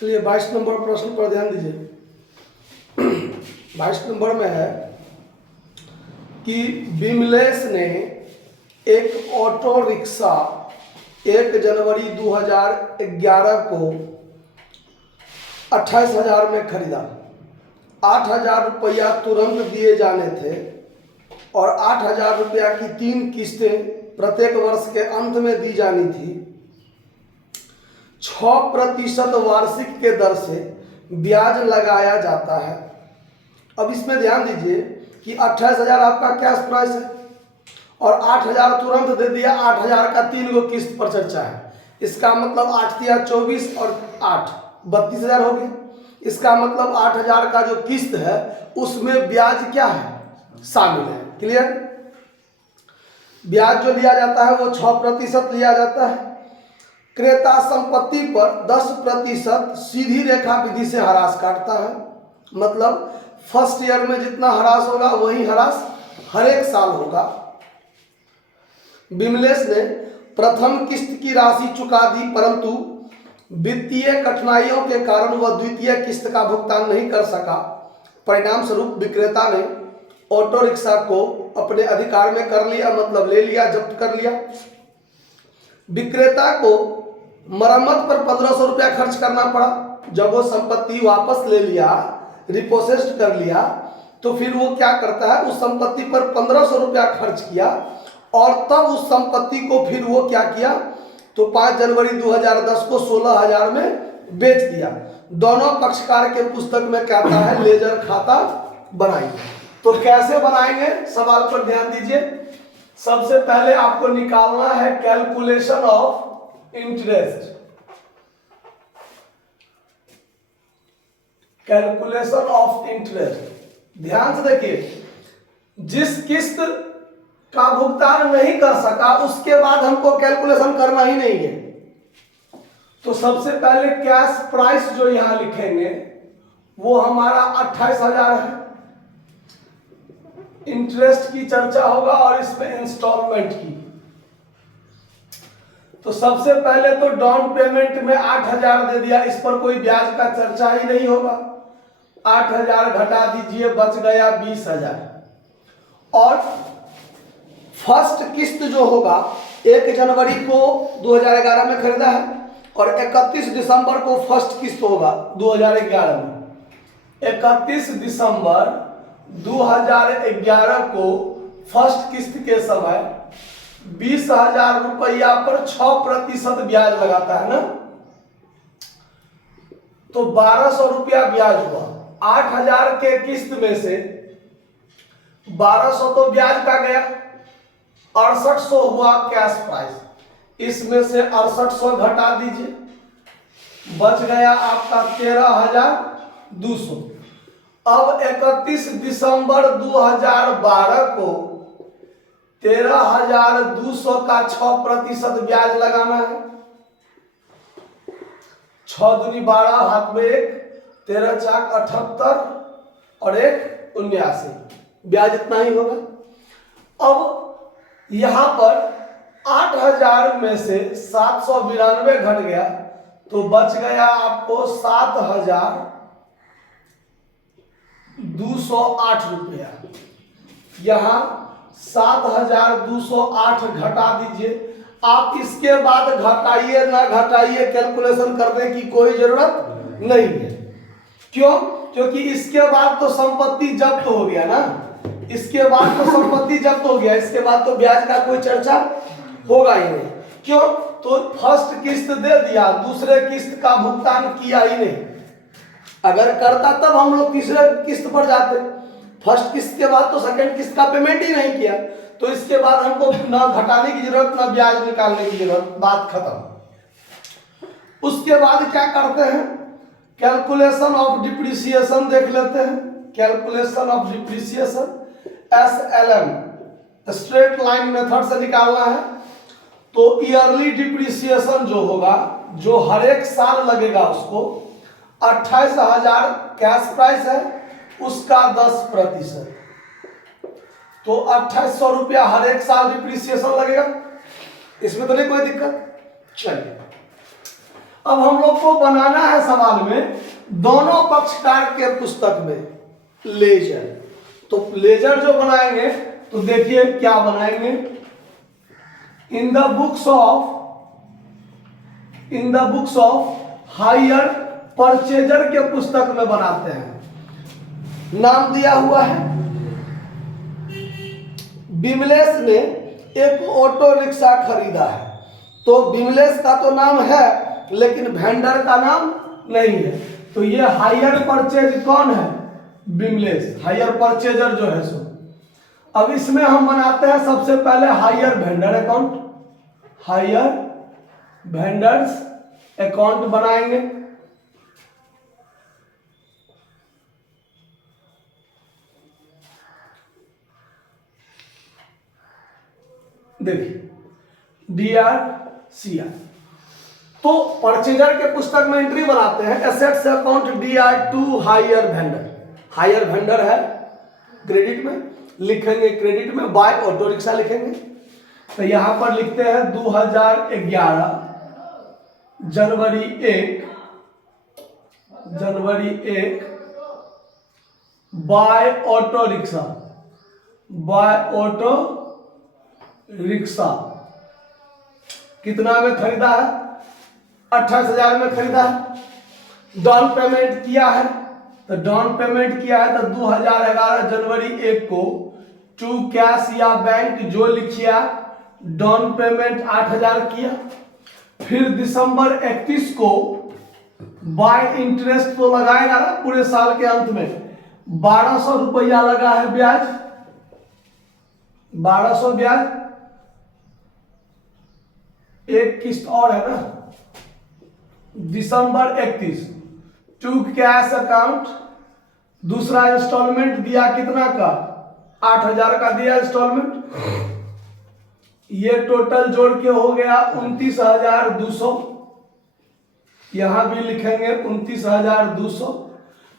चलिए 22 नंबर प्रश्न पर ध्यान दीजिए। 22 नंबर में है कि विमलेश ने एक ऑटो रिक्शा 1 जनवरी 2011 को 28,000 में खरीदा। 8,000 रुपया तुरंत दिए जाने थे और 8,000 रुपया की 3 किस्तें प्रत्येक वर्ष के अंत में दी जानी थी। 6% वार्षिक के दर से ब्याज लगाया जाता है। अब इसमें ध्यान दीजिए कि 28,000 आपका कैश प्राइस है और 8,000 तुरंत दे दिया। 8,000 का 3 गो किस्त पर चर्चा है। इसका मतलब 8 या 24 और 8 32,000 हो गए। इसका मतलब 8,000 का जो किस्त है उसमें ब्याज क्या है, शामिल है। क्लियर? ब्याज जो लिया जाता है वो 6% लिया जाता है। क्रेता संपत्ति पर 10% सीधी रेखा विधि से ह्रास काटता है। मतलब फर्स्ट ईयर में जितना ह्रास होगा वही ह्रास हर एक साल होगा। विमलेश ने प्रथम किस्त की राशि चुका दी, परंतु वित्तीय कठिनाइयों के कारण वह द्वितीय किस्त का भुगतान नहीं कर सका। परिणाम स्वरूप विक्रेता ने ऑटो रिक्शा को अपने अधिकार में कर लिया, मतलब ले लिया, जब्त कर लिया। विक्रेता को मरम्मत पर 1,500 रुपया खर्च करना पड़ा। जब वो संपत्ति वापस ले लिया, रिपोसेस्ड कर लिया, तो फिर वो क्या करता है, उस संपत्ति पर 1,500 रुपया खर्च किया और तब उस संपत्ति को फिर वो क्या किया, तो 5 जनवरी 2010 को 16,000 में बेच दिया। दोनों पक्षकार के पुस्तक में कहता है लेजर खाता बनाइए। तो कैसे बनाएंगे, सवाल पर ध्यान दीजिए। सबसे पहले आपको निकालना है calculation of interest. Calculation of interest ध्यान से देखिए। जिस किस्त का भुगतान नहीं कर सका उसके बाद हमको कैलकुलेशन करना ही नहीं है। तो सबसे पहले कैश प्राइस जो यहां लिखेंगे वो हमारा 28,000 है। इंटरेस्ट की चर्चा होगा और इसमें इंस्टॉलमेंट की। तो सबसे पहले तो डाउन पेमेंट में 8,000 दे दिया, इस पर कोई ब्याज का चर्चा ही नहीं होगा। 8,000 घटा दीजिए, बच गया 20,000। और फर्स्ट किस्त जो होगा 1 जनवरी को 2011 में खरीदा है और 31 दिसंबर को फर्स्ट किस्त होगा 2011 में। 31 दिसंबर 2011 को फर्स्ट किस्त के समय 20,000 रुपया पर 6% ब्याज लगाता है ना, तो 1,200 रुपया ब्याज हुआ। 8,000 के किस्त में से 1,200 तो ब्याज का गया, 6,800 हुआ कैश प्राइस। इसमें से 6,800 घटा दीजिए, बच गया आपका 13,200। अब 31 दिसंबर 2012 को 13,200 का 6% ब्याज लगाना है। 6 दूनी 12, हाथ में 1, 13 चाक 78 और 1 79, ब्याज इतना ही होगा। अब यहां पर 8,000 में से 792 घट गया, तो बच गया आपको 7,208 रुपया। यहां 7,208 घटा दीजिए। आप इसके बाद घटाइए ना घटाइए, कैलकुलेशन करने की कोई जरूरत नहीं है। क्यों? क्योंकि इसके बाद तो संपत्ति जब्त हो गया ना, इसके बाद तो संपत्ति जब्त हो गया, इसके बाद तो ब्याज का कोई चर्चा होगा ही नहीं। क्यों? तो फर्स्ट किस्त दे दिया, दूसरे किस्त का भुगतान किया ही नहीं। अगर करता तब हम लोग तीसरे किस्त पर जाते। फर्स्ट किस्त के बाद तो सेकंड किस्त का पेमेंट ही नहीं किया, तो इसके बाद हमको ना घटाने की जरूरत ना ब्याज निकालने की जरूरत, बात खत्म। उसके बाद क्या करते हैं, कैलकुलेशन ऑफ डिप्रिसिएशन देख लेते हैं। Calculation of depreciation SLM straight line method से निकालना है। तो ईयरली डिप्रिसिएशन जो होगा, जो हर एक साल लगेगा, उसको 28,000 कैश प्राइस है, उसका 10%, तो 2,800 रुपया हर एक साल डिप्रिसिएशन लगेगा। इसमें तो नहीं कोई दिक्कत। चलिए अब हम लोग को बनाना है सवाल में दोनों पक्षकार के पुस्तक में लेजर। तो लेजर जो बनाएंगे तो देखिए क्या बनाएंगे, in the books of hire purchaser के पुस्तक में बनाते हैं। नाम दिया हुआ है, बिमलेश ने एक ऑटो रिक्शा खरीदा है। तो बिमलेश का तो नाम है लेकिन वेंडर का नाम नहीं है। तो ये हायर परचेज कौन है, बिमलेश, हायर परचेजर जो है सो। अब इसमें हम बनाते हैं सबसे पहले hire vendor account, hire vendors account बनाएंगे। देखिए DRCR, तो परचेजर के पुस्तक में एंट्री बनाते हैं assets account DR to hire vendor. Hire vendor है क्रेडिट में, लिखेंगे क्रेडिट में बाय ऑटो रिक्शा लिखेंगे। तो यहां पर लिखते हैं 2011 जनवरी 1 by auto rickshaw, by auto rickshaw कितना में खरीदा है, 28,000 में खरीदा है। डाउन पेमेंट किया है, तो डाउन पेमेंट किया है तो 2011 जनवरी 1 को टू कैश या बैंक जो लिखिया डाउन पेमेंट 8,000 किया। फिर दिसंबर 31 को बाय इंटरेस्ट तो लगाएगा ना पूरे साल के अंत में, 1200 रुपया लगा है ब्याज, 1200 ब्याज। एक किस्त और है ना, दिसंबर 31 टू कैश अकाउंट दूसरा इंस्टॉलमेंट दिया कितना का, 8,000 का दिया इंस्टॉलमेंट। ये टोटल जोड़ के हो गया 29,200, यहां भी लिखेंगे 29,200।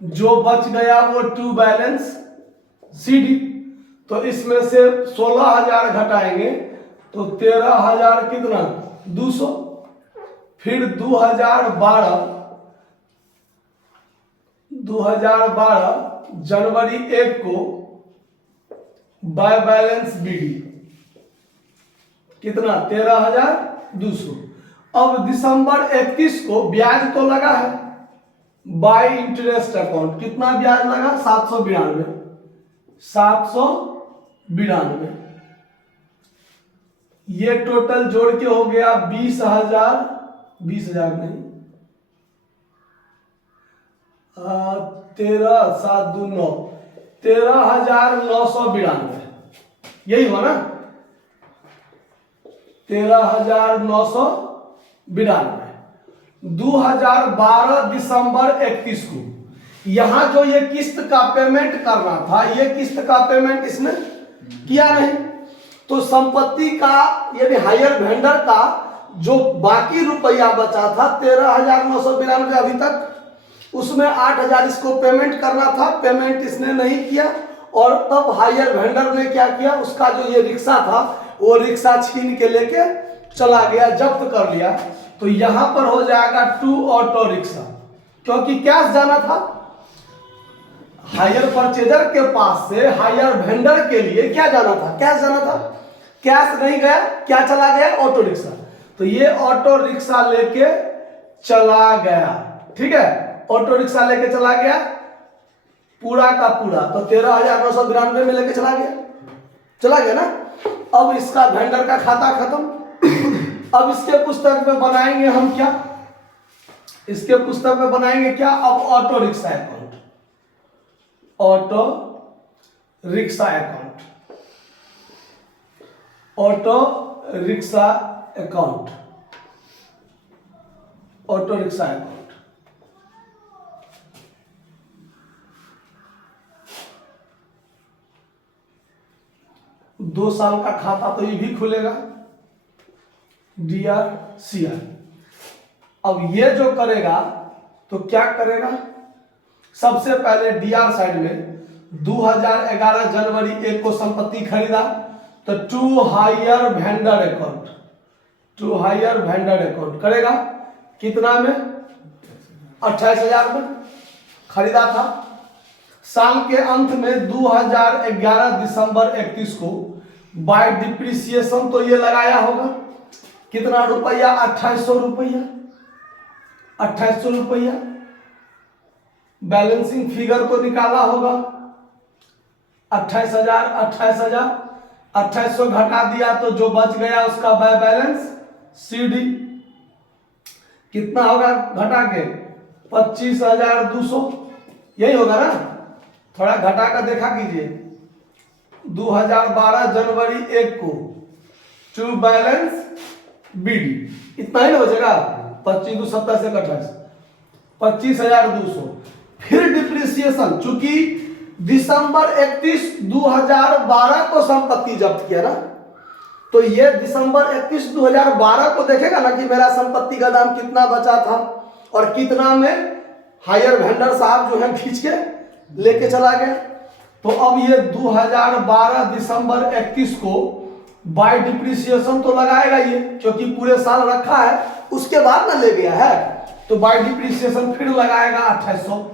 जो बच गया वो टू बैलेंस CD, तो इसमें से 16,000 घटाएंगे तो 13,000 कितना 200। फिर 2012 जनवरी 1 को बाय बैलेंस BD कितना 13,200। अब दिसंबर 31 को ब्याज तो लगा है, बाय इंटरेस्ट अकाउंट कितना ब्याज लगा 792। ये टोटल जोड़ के हो गया 20,000 नहीं 13,992, यही हुआ ना 13,992। 2012 दिसंबर 31 को यहां जो ये किस्त का पेमेंट करना था, ये किस्त का पेमेंट इसने किया नहीं। तो संपत्ति का यानी हायर वेंडर का जो बाकी रुपया बचा था 13,992 अभी तक, उसमें 8,000 इसको पेमेंट करना था, पेमेंट इसने नहीं किया। और तब हायर वेंडर ने क्या किया, उसका जो ये रिक्शा था वो रिक्शा छीन के लेके चला गया, जब्त कर लिया। तो यहां पर हो जाएगा टू ऑटो रिक्शा, क्योंकि कैश जाना था हायर परचेजर के पास से हायर वेंडर के लिए, क्या जाना था, कैश जाना था। कैश नहीं गया, क्या चला गया, ऑटो रिक्शा। तो ये ऑटो रिक्शा लेके चला गया, ठीक है, ऑटो रिक्शा लेके चला गया पूरा का पूरा। तो 13,992 में लेके चला गया ना। अब इसका वेंडर का खाता खत्म। अब इसके पुस्तक में बनाएंगे हम क्या, इसके पुस्तक में बनाएंगे क्या, अब auto rickshaw account, auto rickshaw account, auto rickshaw account, auto rickshaw account. 2 साल का खाता तो ये भी खुलेगा, DRCR। अब ये जो करेगा तो क्या करेगा, सबसे पहले DR साइड में 2011 जनवरी 1 को संपत्ति खरीदा, तो टू हायर वेंडर अकाउंट करेगा। कितना में? 28,000 में खरीदा था। साल के अंत में 2011 दिसंबर 31 को बाय डिप्रिसिएशन तो ये लगाया होगा कितना रुपया? 2800 रुपया। 2800 रुपया। बैलेंसिंग फिगर तो निकाला होगा 28,000 28,000 2800 घटा दिया तो जो बच गया उसका बाय बैलेंस सीडी कितना होगा घटा के? 25,200 यही होगा ना? थोड़ा घटा कर देखा कीजिए। 2012 जनवरी 1 को टू बैलेंस बीडी इतना ही ना बचेगा। 25,270 से 28 25,200। फिर डिप्रिसिएशन चूंकि दिसंबर 31 2012 को संपत्ति जब्त किया ना, तो ये दिसंबर 31 2012 को देखेगा ना कि मेरा संपत्ति का दाम कितना बचा था और कितना में हायर वेंडर साहब जो है खींच के लेके चला गया। तो अब ये 2012 दिसंबर 31 को बाय डिप्रिसिएशन तो लगाएगा ये, क्योंकि पूरे साल रखा है उसके बाद ना ले गया है, तो बाय डिप्रिसिएशन फिर लगाएगा 2800।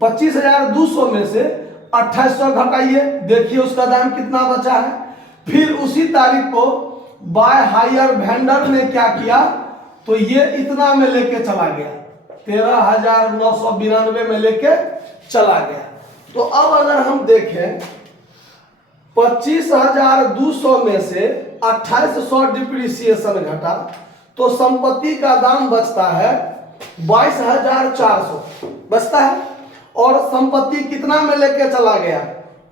25,200 में से 2800 घटाइए, देखिए उसका दाम कितना बचा है। फिर उसी तारीख को बाय हायर वेंडर ने क्या किया, तो ये इतना में लेके चला गया 13,992 में लेके चला गया। तो अब अगर हम देखें 25,200 में से 2800 डिप्रिसिएशन घटा तो संपत्ति का दाम बचता है 22,400 बचता है, और संपत्ति कितना में लेके चला गया?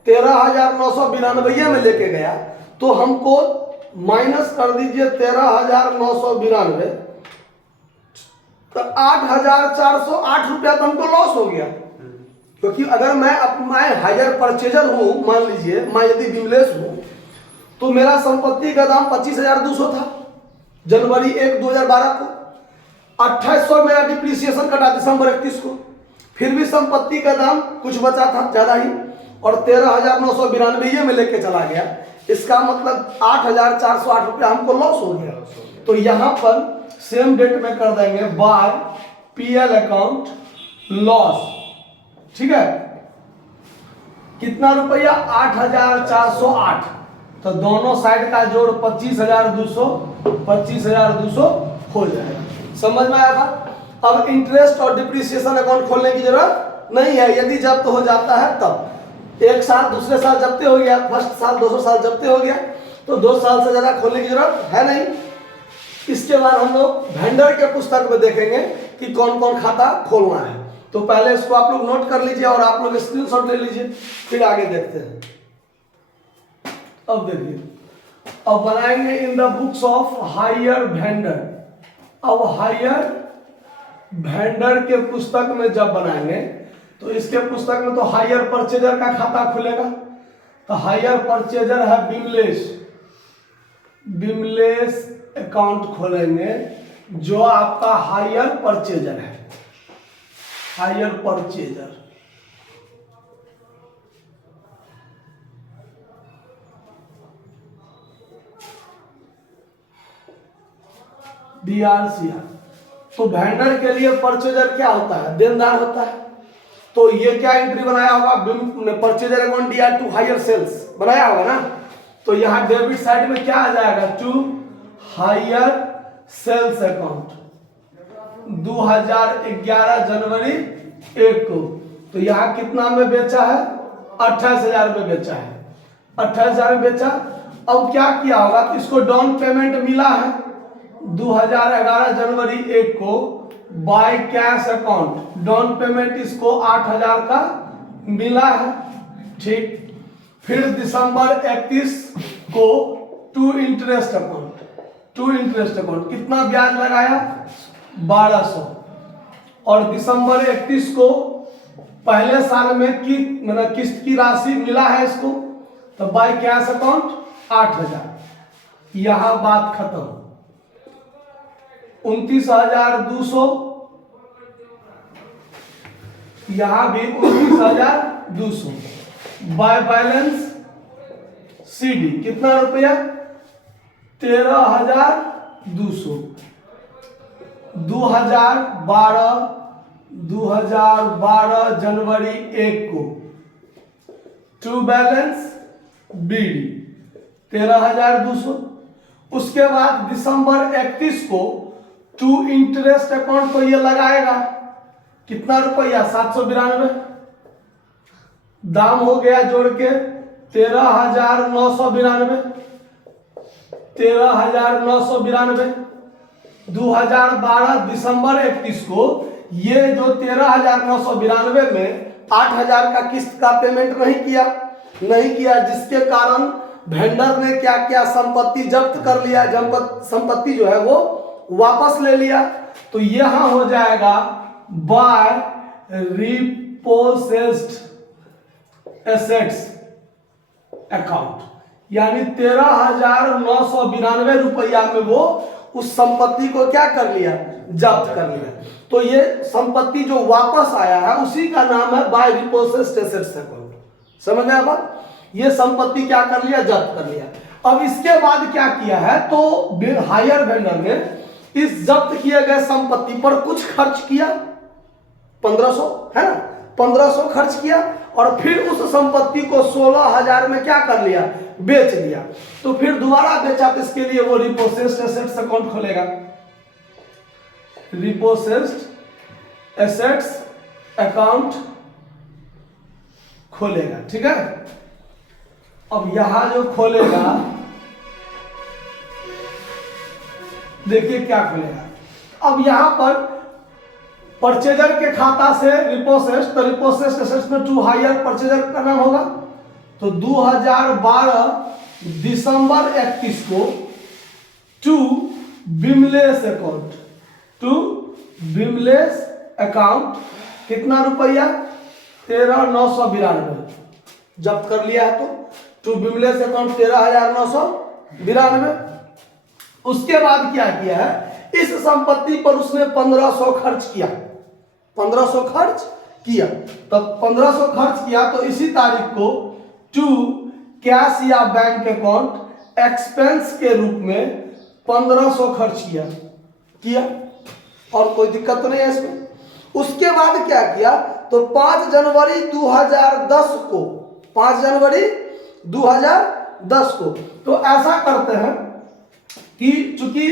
13,992 में लेके गया। तो हमको माइनस कर दीजिए 13,992, तो 8,408 रुपया तो हमको लॉस हो गया। क्योंकि अगर मैं हायर परचेजर हूं, मान लीजिए मैं यदि विमलेश हूं, तो मेरा संपत्ति का दाम 25,200 था जनवरी 1 2012 को। 2800 मेरा डिप्रिसिएशन कटा दिसंबर 31 को, फिर भी संपत्ति का दाम कुछ बचा था ज्यादा ही, और 13,992 में लेके चला गया। इसका मतलब 8,408 रुपया हमको लॉस हो गया। तो यहां पर सेम डेट में कर देंगे बाय पीएल अकाउंट लॉस, ठीक है? कितना रुपया? 8,408। तो दोनों साइड का जोड़ 25,200 हो जाएगा। समझ में आया बात? अब इंटरेस्ट और डिप्रिसिएशन अकाउंट खोलने की जरूरत नहीं है। यदि जब्त हो जाता है तब एक साल दूसरे साल जब्ते हो गया, फर्स्ट साल दूसरे साल जब्ते हो गया, तो 2 साल से ज्यादा खोलने की जरूरत है नहीं। इसके बाद हम लोग वेंडर के पुस्तक में देखेंगे कि कौन कौन खाता खोलना है। तो पहले इसको आप लोग नोट कर लीजिए और आप लोग स्क्रीनशॉट ले लीजिए, फिर आगे देखते हैं। अब देखिए, अब बनाएंगे in the books of higher vendor. अब हायर वेंडर के पुस्तक में जब बनाएंगे तो इसके पुस्तक में तो हायर परचेजर का खाता खुलेगा। तो हायर परचेजर है विमलेश अकाउंट खोलेंगे, जो आपका हायर परचेजर है। Hire purchaser DRCR। तो वेंडर के लिए परचेजर क्या होता है? देनदार होता है। तो ये क्या एंट्री बनाया होगा? Purchaser account DR to hire sales बनाया होगा ना। तो यहाँ डेबिट साइड में क्या आ जाएगा? टू हायर सेल्स अकाउंट 2011 जनवरी 1 को। तो यहाँ कितना में बेचा है? 28,000 में बेचा है। 28,000 में बेचा। अब क्या किया होगा? इसको डाउन पेमेंट मिला है 2011 जनवरी 1 को by cash account. Down payment इसको 8,000 का मिला है, ठीक। फिर दिसंबर 31 को टू इंटरेस्ट अकाउंट कितना ब्याज लगाया? 1200। और दिसंबर 31 को पहले साल में मतलब किस्त की राशि मिला है इसको, तो बाय कैश अकाउंट 8,000। यहां बात खत्म। 29,200, यहां भी 29,200 बाय बैलेंस CD कितना रुपया? 13,200। 2012 जनवरी 1 को टू बैलेंस बीडी 13,200। उसके बाद दिसंबर 31 को टू इंटरेस्ट अकाउंट को ये लगाएगा कितना रुपया 792। दाम हो गया जोड़ के 13,992। 13,992 2012 दिसंबर 31 को ये जो 13,992 में 8,000 का किस्त का पेमेंट नहीं किया, जिसके कारण वेंडर ने क्या किया, संपत्ति जब्त कर लिया, संपत्ति जो है वो वापस ले लिया। तो यहां हो जाएगा बाय रिपोसेस्ड एसेट्स अकाउंट, यानी 13,992 रुपया में वो उस संपत्ति को क्या कर लिया, जब्त कर लिया। तो ये संपत्ति जो वापस आया है उसी का नाम है बाय रिपोसेस्ड एसेट्स अकाउंट। समझ में आया? ये संपत्ति क्या कर लिया, जब्त कर लिया। अब इसके बाद क्या किया है, तो हायर वेंडर ने इस जब्त किए गए संपत्ति पर कुछ खर्च किया, 1500 है ना, 1500 खर्च किया और फिर उस संपत्ति को 16,000 में क्या कर लिया, बेच दिया। तो फिर दोबारा बेचा तो इसके लिए वो रिपोसेस्ड एसेट्स अकाउंट खोलेगा, रिपोसेस्ड एसेट्स अकाउंट खोलेगा। ठीक है, अब यहां जो खोलेगा देखिए क्या खोलेगा। अब यहां पर परचेजर के खाता से रिपोसेस्ड, तो रिपोसेस्ड एसेट्स में टू हायर परचेजर का नाम होगा। तो 2012 दिसंबर 31 को टू बिमलेस अकाउंट, टू बिमलेस अकाउंट कितना रुपया, 13,992 जब्त कर लिया है। तो टू बिमलेस अकाउंट 13,992। उसके बाद क्या किया है, इस संपत्ति पर उसने 1500 खर्च किया, 1500 खर्च किया। तब 1500 खर्च किया तो इसी तारीख को टू कैश या बैंक अकाउंट एक्सपेंस के रूप में 1500 खर्च किया और कोई दिक्कत तो नहीं है इसमें। उसके बाद क्या किया, तो 5 जनवरी 2010 को, 5 जनवरी 2010 को, तो ऐसा करते हैं कि चूंकि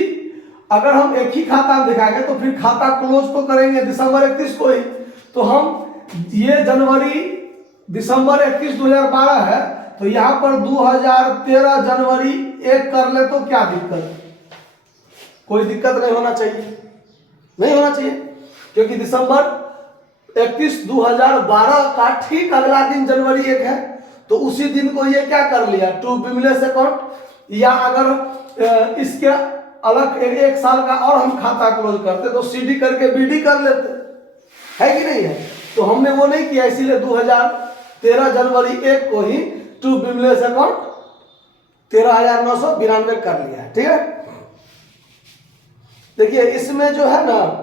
अगर हम एक ही खाता दिखाएंगे तो फिर खाता क्लोज तो करेंगे दिसंबर 31 को ही। तो हम ये जनवरी दिसंबर 31 2012 है, तो यहां पर 2013 जनवरी 1 कर ले तो क्या दिक्कत, कोई दिक्कत नहीं होना चाहिए, नहीं होना चाहिए, क्योंकि दिसंबर 31 2012 का ठीक अगला दिन जनवरी 1 है। तो उसी दिन को ये क्या कर लिया, टू बिमलेस अकाउंट, या अगर इसके अलग एक साल का और हम खाता क्लोज करते तो सीडी करके बीडी कर लेते, है कि नहीं है। तो हमने वो नहीं किया, इसीलिए 2013 जनवरी 1 को ही टू बिमलेस अकाउंट 13,992 कर लिया है। ठीक है, देखिए इसमें जो है ना,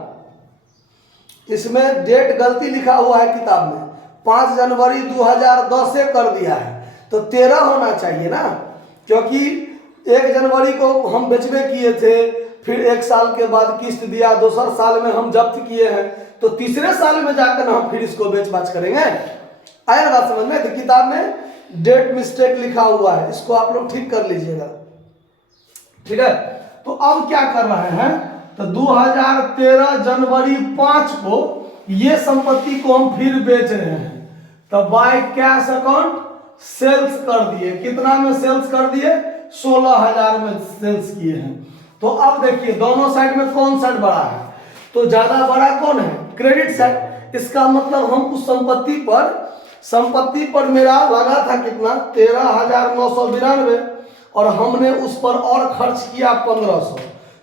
इसमें डेट गलती लिखा हुआ है किताब में, 5 जनवरी 2010 से कर दिया है, तो 13 होना चाहिए ना, क्योंकि 1 जनवरी को हम बेचबे किए थे, फिर 1 साल के बाद किस्त दिया, दूसरे साल में हम जब्त किए हैं, तो तीसरे साल में जाकर हम फिर इसको बेच बाच करेंगे। आया बात समझ में? तो किताब में डेट मिस्टेक लिखा हुआ है, इसको आप लोग ठीक कर लीजिएगा। ठीक है, तो अब क्या कर रहे हैं, तो 2013 जनवरी 5 को ये संपत्ति को हम फिर बेच रहे हैं। तो बाय कैश अकाउंट सेल्स कर दिए, कितना में सेल्स कर दिए, 16,000 में सेल्स किए हैं। तो अब देखिए दोनों साइड में कौन साइड बड़ा है, तो ज्यादा बड़ा कौन है, क्रेडिट साइड। इसका मतलब हम उस संपत्ति पर मेरा लगा था कितना, 13,992 और हमने उस पर और खर्च किया 1500,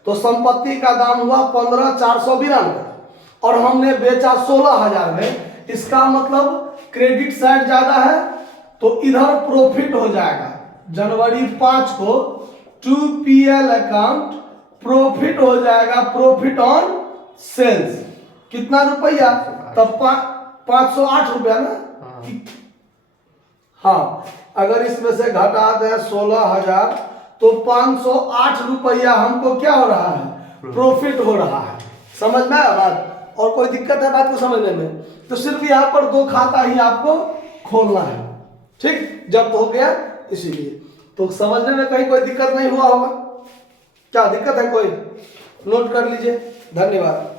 तो संपत्ति का दाम हुआ 15,492 और हमने बेचा 16,000 में। इसका मतलब क्रेडिट साइड ज्यादा है, तो इधर प्रॉफिट हो जाएगा। जनवरी 5 को टू पीएल अकाउंट प्रॉफिट हो जाएगा, प्रॉफिट ऑन सेल्स कितना रुपया, तब 508 रुपया ना। हाँ, अगर इसमें से घटा दें 16,000 तो 508 रुपया हमको क्या हो रहा है, प्रॉफिट हो रहा है। समझ में आया बात? और कोई दिक्कत है बात को समझने में? तो सिर्फ यहाँ पर 2 खाता ही आपको खोलना है, ठीक, जब्त हो गया इसीलिए। तो समझने में कहीं कोई दिक्कत नहीं हुआ होगा? क्या दिक्कत है कोई? नोट कर लीजिए। धन्यवाद।